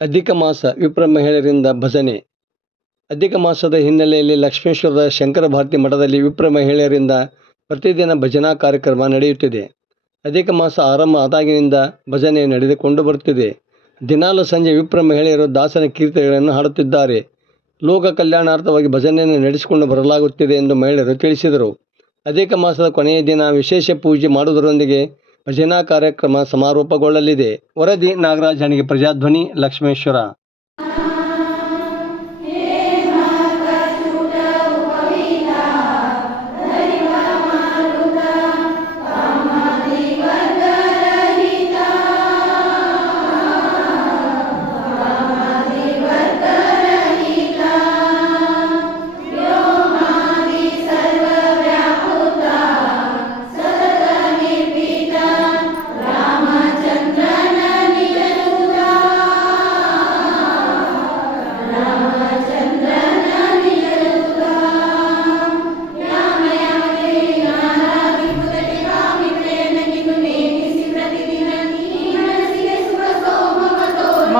ಅಧಿಕ ಮಾಸ ವಿಪ್ರ ಮಹಿಳೆಯರಿಂದ ಭಜನೆ. ಅಧಿಕ ಮಾಸದ ಹಿನ್ನೆಲೆಯಲ್ಲಿ ಲಕ್ಷ್ಮೇಶ್ವರದ ಶಂಕರ ಭಾರತಿ ಮಠದಲ್ಲಿ ವಿಪ್ರ ಮಹಿಳೆಯರಿಂದ ಪ್ರತಿದಿನ ಭಜನಾ ಕಾರ್ಯಕ್ರಮ ನಡೆಯುತ್ತಿದೆ. ಅಧಿಕ ಮಾಸ ಆರಂಭ ಆದಾಗಿನಿಂದ ಭಜನೆ ನಡೆದುಕೊಂಡು ಬರುತ್ತಿದೆ. ದಿನಾಲು ಸಂಜೆ ವಿಪ್ರ ಮಹಿಳೆಯರು ದಾಸನ ಕೀರ್ತನೆಗಳನ್ನು ಹಾಡುತ್ತಿದ್ದಾರೆ. ಲೋಕ ಕಲ್ಯಾಣಾರ್ಥವಾಗಿ ಭಜನೆಯನ್ನು ನಡೆಸಿಕೊಂಡು ಬರಲಾಗುತ್ತಿದೆ ಎಂದು ಮಹಿಳೆಯರು ತಿಳಿಸಿದರು. ಅಧಿಕ ಮಾಸದ ಕೊನೆಯ ದಿನ ವಿಶೇಷ ಪೂಜೆ ಮಾಡುವುದರೊಂದಿಗೆ ಭಜನಾ ಕಾರ್ಯಕ್ರಮ ಸಮಾರೋಪಗೊಳ್ಳಲಿದೆ. ವರದಿ ನಾಗರಾಜ್ ಹಣಿಗೆ, ಪ್ರಜಾಧ್ವನಿ, ಲಕ್ಷ್ಮೇಶ್ವರ.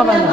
ಬಂದ